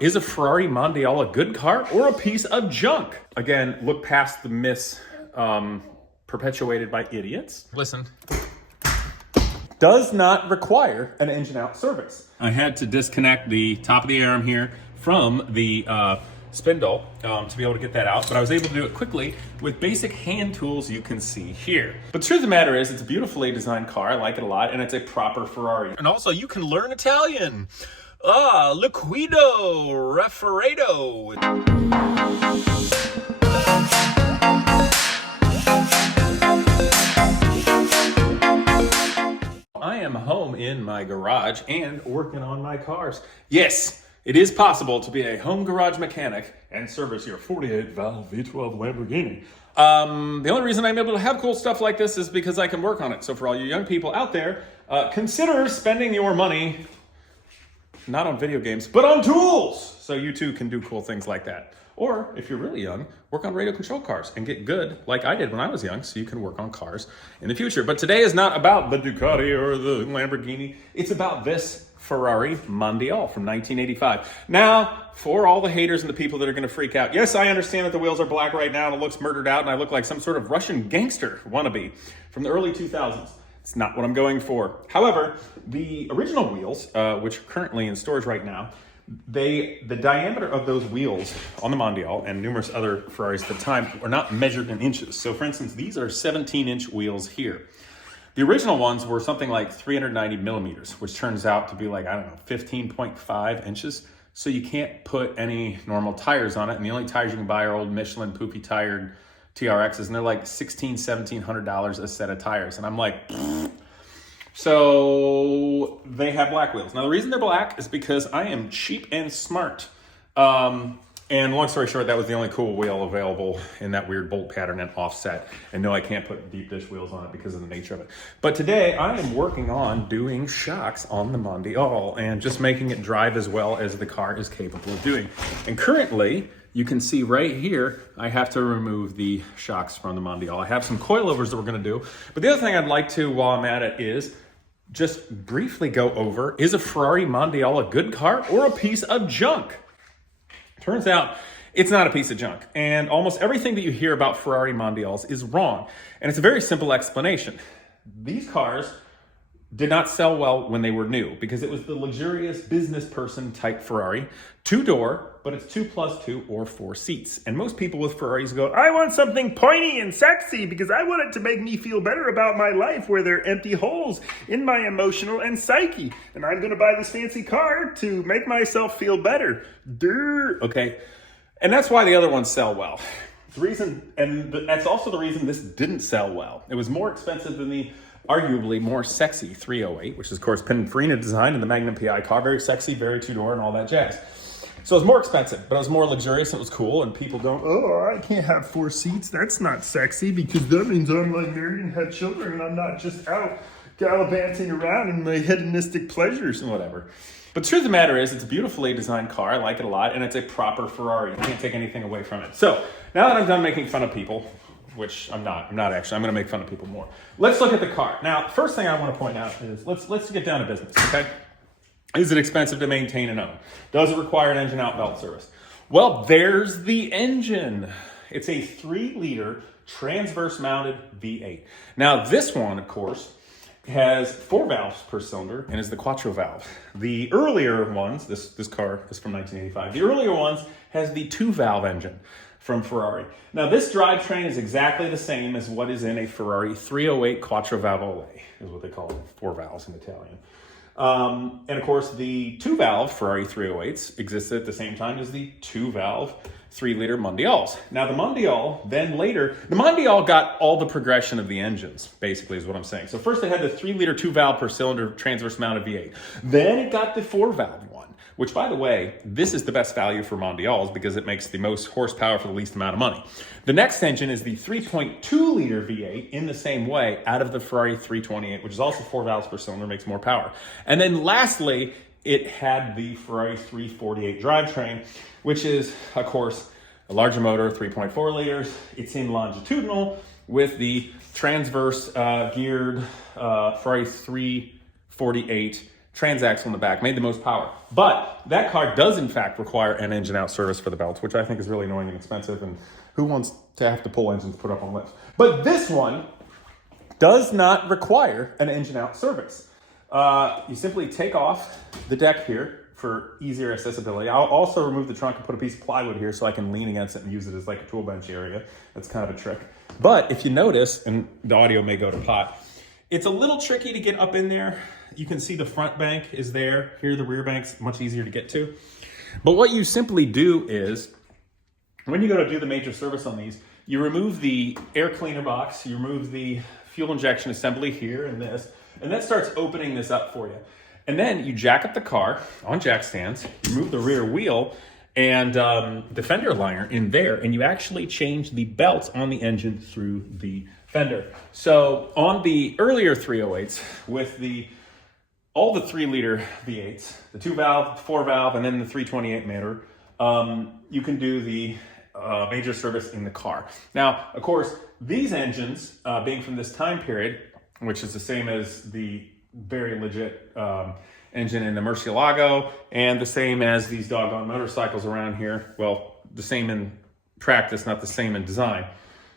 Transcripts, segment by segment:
Is a Ferrari Mondial a good car or a piece of junk? Again, look past the myths perpetuated by idiots. Listen. Does not require an engine out service. I had to disconnect the top of the arm here from the spindle to be able to get that out, but I was able to do it quickly with basic hand tools you can see here. But the truth of the matter is, it's a beautifully designed car. I like it a lot, and it's a proper Ferrari. And also, you can learn Italian. Liquido Refredo. I am home in my garage and working on my cars. Yes, it is possible to be a home garage mechanic and service your 48 valve V12 Lamborghini. The only reason I'm able to have cool stuff like this is because I can work on it. So for all you young people out there, consider spending your money not on video games, but on tools, so you too can do cool things like that. Or if you're really young, work on radio control cars and get good like I did when I was young, so you can work on cars in the future. But today is not about the Ducati or the Lamborghini. It's about this Ferrari Mondial from 1985. Now, for all the haters and the people that are going to freak out, yes, I understand that the wheels are black right now and it looks murdered out and I look like some sort of Russian gangster wannabe from the early 2000s. It's not what I'm going for. However, the original wheels, which are currently in stores right now, the diameter of those wheels on the Mondial and numerous other Ferraris at the time were not measured in inches. So for instance, these are 17-inch wheels here. The original ones were something like 390 millimeters, which turns out to be like, 15.5 inches. So you can't put any normal tires on it. And the only tires you can buy are old Michelin poopy tired TRXs, and they're like $1,700 a set of tires. And I'm like, pfft. So they have black wheels. Now the reason they're black is because I am cheap and smart. And long story short, that was the only cool wheel available in that weird bolt pattern and offset. And no, I can't put deep dish wheels on it because of the nature of it. But today I am working on doing shocks on the Mondial and just making it drive as well as the car is capable of doing. And currently, you can see right here, I have to remove the shocks from the Mondial. I have some coilovers that we're gonna do. But the other thing I'd like to, while I'm at it, is just briefly go over, is a Ferrari Mondial a good car or a piece of junk? Turns out it's not a piece of junk. And almost everything that you hear about Ferrari Mondials is wrong. And it's a very simple explanation. These cars did not sell well when they were new because it was the luxurious business person type Ferrari, two-door, but it's 2+2 or 4 seats. And most people with Ferraris go, I want something pointy and sexy because I want it to make me feel better about my life where there are empty holes in my emotional and psyche. And I'm gonna buy this fancy car to make myself feel better. Durr. Okay, and that's why the other ones sell well. The reason, and that's also the reason this didn't sell well. It was more expensive than the arguably more sexy 308, which is of course Pininfarina design and the Magnum PI car, very sexy, very two-door and all that jazz. So it was more expensive, but it was more luxurious and it was cool, and people go, oh, I can't have 4 seats. That's not sexy because that means I'm like married and have children and I'm not just out gallivanting around in my hedonistic pleasures and whatever. But the truth of the matter is, it's a beautifully designed car. I like it a lot, and it's a proper Ferrari. You can't take anything away from it. So now that I'm done making fun of people, which I'm not actually, I'm gonna make fun of people more. Let's look at the car. Now, first thing I wanna point out is, let's get down to business, okay? Is it expensive to maintain and own? Does it require an engine out belt service? Well, there's the engine. It's a 3-liter transverse mounted V8. Now this one, of course, has 4 valves per cylinder and is the Quattrovalvole. The earlier ones, this car is from 1985. The earlier ones has the 2-valve engine from Ferrari. Now this drivetrain is exactly the same as what is in a Ferrari 308 Quattrovalvole, is what they call it, 4 valves in Italian. And of course the 2-valve Ferrari 308s existed at the same time as the 2-valve 3-liter Mondials. Now the Mondial, then later, the Mondial got all the progression of the engines, basically is what I'm saying. So first they had the 3-liter 2-valve per cylinder transverse mounted V8. Then it got the 4-valve one, which by the way, this is the best value for Mondials because it makes the most horsepower for the least amount of money. The next engine is the 3.2-liter V8 in the same way out of the Ferrari 328, which is also 4 valves per cylinder, makes more power. And then lastly, it had the Ferrari 348 drivetrain, which is, of course, a larger motor, 3.4 liters. It's in longitudinal with the transverse geared Ferrari 348 transaxle in the back, made the most power. But that car does in fact require an engine out service for the belts, which I think is really annoying and expensive, and who wants to have to pull engines put up on lifts? But this one does not require an engine out service. You simply take off the deck here for easier accessibility. I'll also remove the trunk and put a piece of plywood here so I can lean against it and use it as like a tool bench area. That's kind of a trick. But if you notice, and the audio may go to pot, it's a little tricky to get up in there. You can see the front bank is there. Here, the rear bank's much easier to get to. But what you simply do is, when you go to do the major service on these, you remove the air cleaner box, you remove the fuel injection assembly here and this, and that starts opening this up for you. And then you jack up the car on jack stands, you move the rear wheel and the fender liner in there, and you actually change the belts on the engine through the fender. So on the earlier 308s with all the 3-liter V8s, the 2-valve, 4-valve, and then the 328 motor, you can do the major service in the car. Now, of course, these engines, being from this time period, which is the same as the very legit engine in the Murcielago, and the same as these doggone motorcycles around here. Well, the same in practice, not the same in design.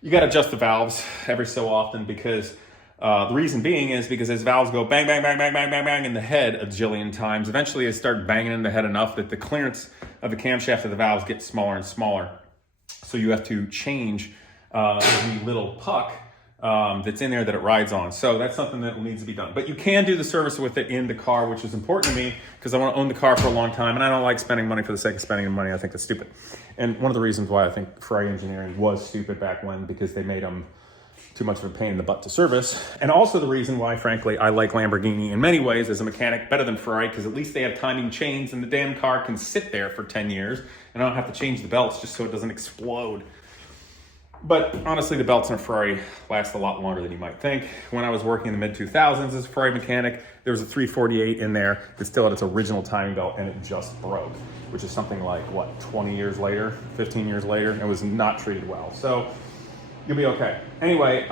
You got to adjust the valves every so often because the reason being is because as valves go bang, bang, bang, bang, bang, bang, bang in the head a jillion times, eventually they start banging in the head enough that the clearance of the camshaft of the valves gets smaller and smaller. So you have to change the little puck that's in there that it rides on. So that's something that needs to be done. But you can do the service with it in the car, which is important to me because I want to own the car for a long time, and I don't like spending money for the sake of spending money. I think that's stupid. And one of the reasons why I think Ferrari engineering was stupid back when, because they made them too much of a pain in the butt to service. And also the reason why, frankly, I like Lamborghini in many ways as a mechanic better than Ferrari, because at least they have timing chains and the damn car can sit there for 10 years and I don't have to change the belts just so it doesn't explode. But honestly, the belts in a Ferrari last a lot longer than you might think. When I was working in the mid-2000s as a Ferrari mechanic, there was a 348 in there that still had its original timing belt and it just broke, which is something like, what, 20 years later, 15 years later, and was not treated well. So you'll be okay. Anyway,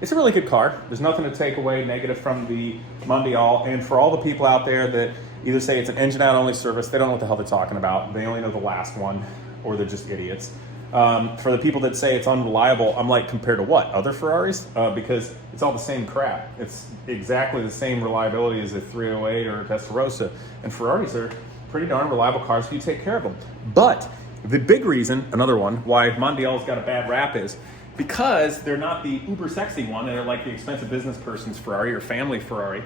it's a really good car. There's nothing to take away negative from the Mondial. And for all the people out there that either say it's an engine out only service, they don't know what the hell they're talking about. They only know the last one, or they're just idiots. For the people that say it's unreliable, I'm like, compared to what? Other Ferraris? Because it's all the same crap. It's exactly the same reliability as a 308 or a Testarossa. And Ferraris are pretty darn reliable cars if you take care of them. But the big reason, another one, why Mondial's got a bad rap is because they're not the uber sexy one, and they're like the expensive business person's Ferrari or family Ferrari.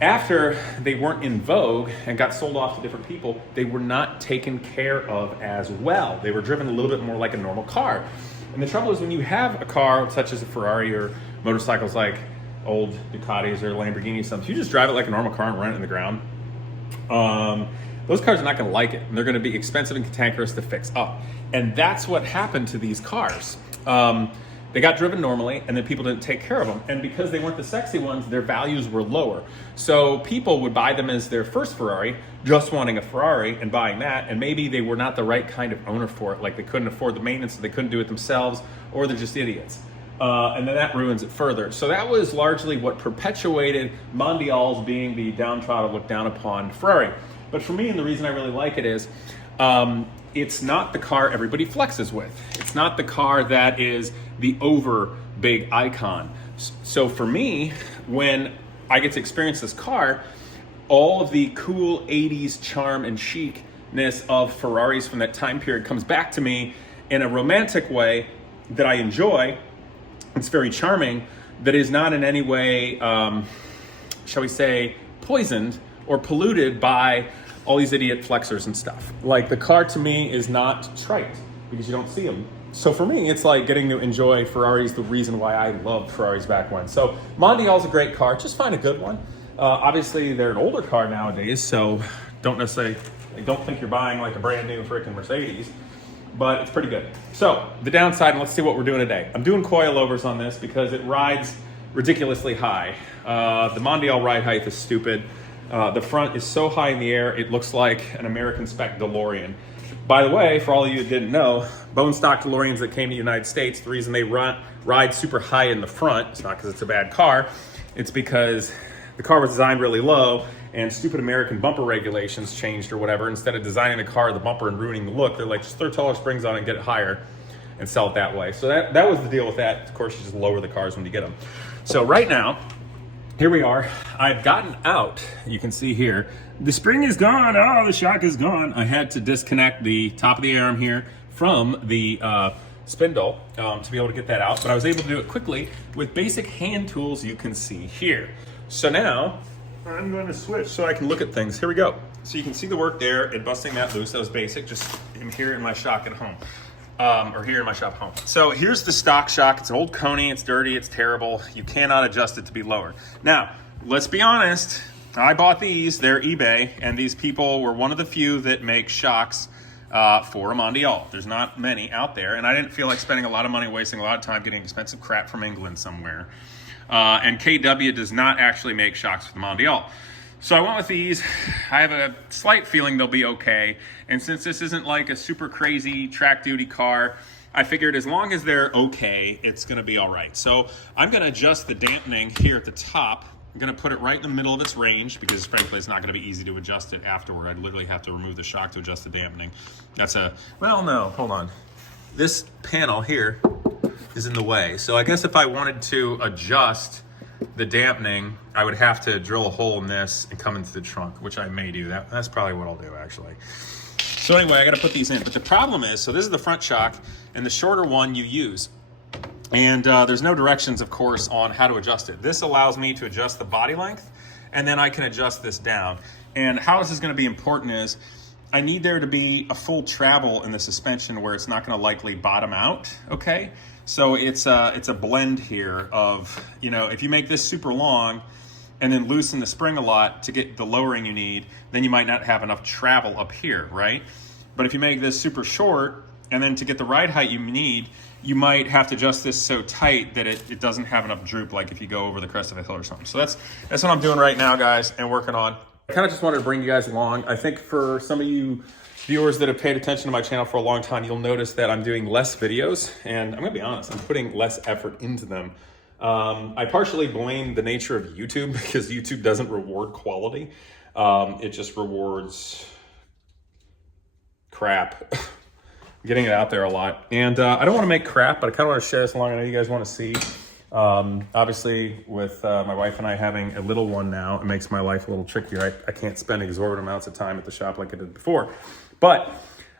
After they weren't in vogue and got sold off to different people, they were not taken care of as well. They were driven a little bit more like a normal car. And the trouble is when you have a car such as a Ferrari or motorcycles like old Ducatis or Lamborghinis, something, you just drive it like a normal car and run it in the ground. Those cars are not going to like it, and they're going to be expensive and cantankerous to fix up. And that's what happened to these cars. They got driven normally, and then people didn't take care of them. And because they weren't the sexy ones, their values were lower. So people would buy them as their first Ferrari, just wanting a Ferrari and buying that, and maybe they were not the right kind of owner for it. Like they couldn't afford the maintenance, so they couldn't do it themselves, or they're just idiots. And then that ruins it further. So that was largely what perpetuated Mondials being the downtrodden, looked down upon Ferrari. But for me, and the reason I really like it is, it's not the car everybody flexes with. It's not the car that is the over big icon. So for me, when I get to experience this car, all of the cool 80s charm and chicness of Ferraris from that time period comes back to me in a romantic way that I enjoy. It's very charming, that is not in any way, shall we say, poisoned or polluted by all these idiot flexors and stuff. Like the car to me is not trite because you don't see them. So for me, it's like getting to enjoy Ferraris, the reason why I loved Ferraris back when. So Mondial's a great car, just find a good one. Obviously they're an older car nowadays, so don't think you're buying like a brand new freaking Mercedes, but it's pretty good. So the downside, and let's see what we're doing today. I'm doing coilovers on this because it rides ridiculously high. The Mondial ride height is stupid. The front is so high in the air, it looks like an American spec DeLorean. By the way, for all of you that didn't know, bone stock DeLoreans that came to the United States, the reason they ride super high in the front, it's not because it's a bad car, it's because the car was designed really low and stupid American bumper regulations changed or whatever. Instead of designing the car, the bumper, and ruining the look, they're like, just throw taller springs on it and get it higher and sell it that way. So that was the deal with that. Of course, you just lower the cars when you get them. So right now, here we are. I've gotten out. You can see here, the spring is gone. Oh, the shock is gone. I had to disconnect the top of the arm here from the spindle to be able to get that out, but I was able to do it quickly with basic hand tools you can see here. So now I'm going to switch so I can look at things. Here we go. So you can see the work there and busting that loose. That was basic, just here in my shock at home. Or here in my shop home. So here's the stock shock. It's an old Coney, it's dirty, it's terrible. You cannot adjust it to be lower. Now, let's be honest, I bought these, they're eBay, and these people were one of the few that make shocks for a Mondial. There's not many out there, and I didn't feel like spending a lot of money, wasting a lot of time getting expensive crap from England somewhere. And KW does not actually make shocks for the Mondial. So I went with these. I have a slight feeling they'll be okay. And since this isn't like a super crazy track duty car, I figured as long as they're okay, it's gonna be all right. So I'm gonna adjust the dampening here at the top. I'm gonna put it right in the middle of its range because frankly, it's not gonna be easy to adjust it afterward. I'd literally have to remove the shock to adjust the dampening. Well, no, hold on. This panel here is in the way. So I guess if I wanted to adjust the dampening, I would have to drill a hole in this and come into the trunk, which I may do. That's probably what I'll do, actually. So anyway, I got to put these in. But the problem is, so this is the front shock, and the shorter one you use. And there's no directions, of course, on how to adjust it. This allows me to adjust the body length, and then I can adjust this down. And how this is going to be important is, I need there to be a full travel in the suspension where it's not going to likely bottom out, okay? So it's a blend here of, you know, if you make this super long and then loosen the spring a lot to get the lowering you need, then you might not have enough travel up here, right? But if you make this super short and then to get the ride height you need, you might have to adjust this so tight that it doesn't have enough droop, like if you go over the crest of a hill or something. So that's what I'm doing right now, guys, and working on. I kind of just wanted to bring you guys along. I think for some of you viewers that have paid attention to my channel for a long time, you'll notice that I'm doing less videos, and I'm gonna be honest, I'm putting less effort into them. I partially blame the nature of YouTube because YouTube doesn't reward quality. It just rewards crap. Getting it out there a lot. And I don't wanna make crap, but I kinda wanna share this along. I know you guys wanna see. Obviously with my wife and I having a little one now, it makes my life a little trickier. I can't spend exorbitant amounts of time at the shop like I did before. But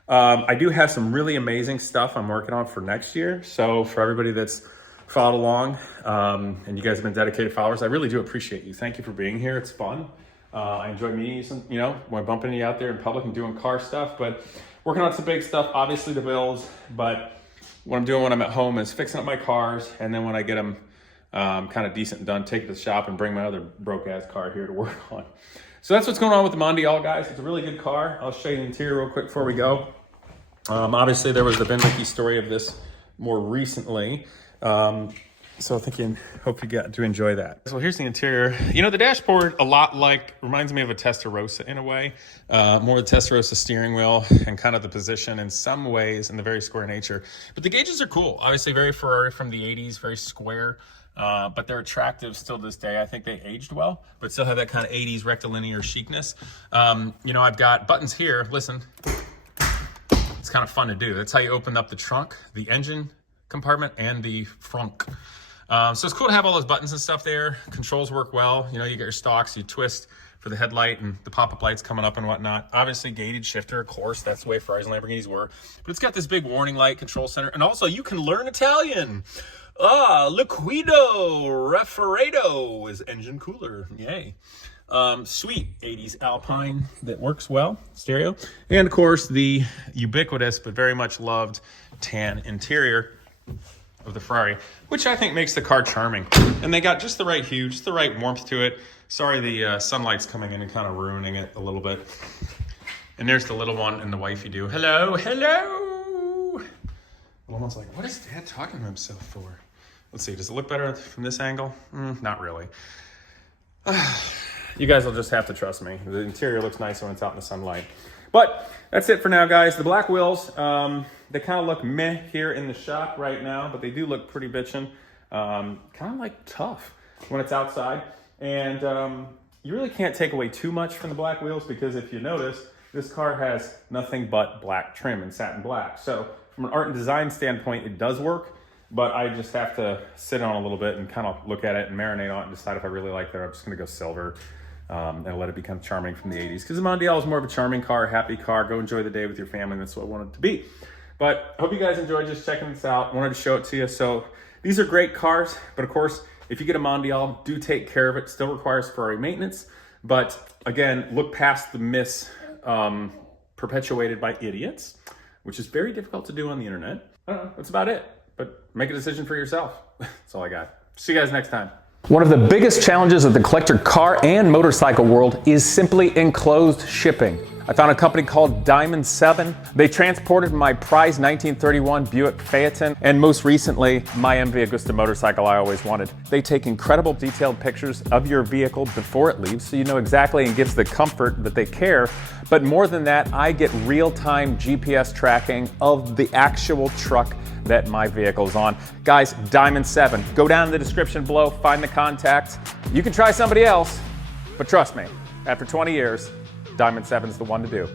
I do have some really amazing stuff I'm working on for next year. So for everybody that's followed along, and you guys have been dedicated followers, I really do appreciate you. Thank you for being here. It's fun. I enjoy meeting you, you know, when bumping you out there in public and doing car stuff, but working on some big stuff, obviously the builds, but what I'm doing when I'm at home is fixing up my cars, and then when I get them kind of decent and done, take it to the shop and bring my other broke-ass car here to work on. So that's what's going on with the Mondial, guys. It's a really good car. I'll show you the interior real quick before we go. Obviously, there was the Ben Ricky story of this more recently. So I think hope you got to enjoy that. So here's the interior. You know, the dashboard a lot reminds me of a Testarossa in a way. More the Testarossa steering wheel and kind of the position in some ways and the very square nature. But the gauges are cool. Obviously very Ferrari from the 80s, very square. But they're attractive still to this day. I think they aged well, but still have that kind of 80s rectilinear chicness. You know, I've got buttons here. Listen, it's kind of fun to do. That's how you open up the trunk, the engine compartment, and the frunk. So it's cool to have all those buttons and stuff there. Controls work well. You know, you get your stalks, you twist for the headlight and the pop-up lights coming up and whatnot. Obviously gated shifter, of course, that's the way Ferraris and Lamborghinis were. But it's got this big warning light, control center, and also you can learn Italian. Liquido Refrigerado is engine cooler. Yay. Sweet 80s Alpine that works well, stereo. And of course the ubiquitous but very much loved tan interior of the Ferrari, which I think makes the car charming. And they got just the right hue, just the right warmth to it. Sorry, the sunlight's coming in and kind of ruining it a little bit. And there's the little one and the wifey do. Hello, hello. Almost like, what is Dad talking to himself for? Let's see, does it look better from this angle? Not really. You guys will just have to trust me. The interior looks nice when it's out in the sunlight. But that's it for now, guys. The black wheels, they kind of look meh here in the shop right now, but they do look pretty bitchin'. Kind of like tough when it's outside. And you really can't take away too much from the black wheels because if you notice, this car has nothing but black trim and satin black. So from an art and design standpoint, it does work, but I just have to sit on it a little bit and kind of look at it and marinate on it and decide if I really like that. I'm just gonna go silver and let it become charming from the 80s. Because the Mondial is more of a charming car, happy car, go enjoy the day with your family, and that's what I want it to be. But I hope you guys enjoyed just checking this out. I wanted to show it to you. So these are great cars, but of course, if you get a Mondial, do take care of it. Still requires Ferrari maintenance, but again, look past the myths perpetuated by idiots, which is very difficult to do on the internet. I don't know, that's about it. But make a decision for yourself. That's all I got. See you guys next time. One of the biggest challenges of the collector car and motorcycle world is simply enclosed shipping. I found a company called Diamond 7. They transported my prized 1931 Buick Phaeton and most recently my MV Agusta motorcycle I always wanted. They take incredible detailed pictures of your vehicle before it leaves so you know exactly and gives the comfort that they care. But more than that, I get real-time GPS tracking of the actual truck that my vehicle's on. Guys, Diamond 7. Go down in the description below, find the contact. You can try somebody else, but trust me, after 20 years, Diamond 7 is the one to do.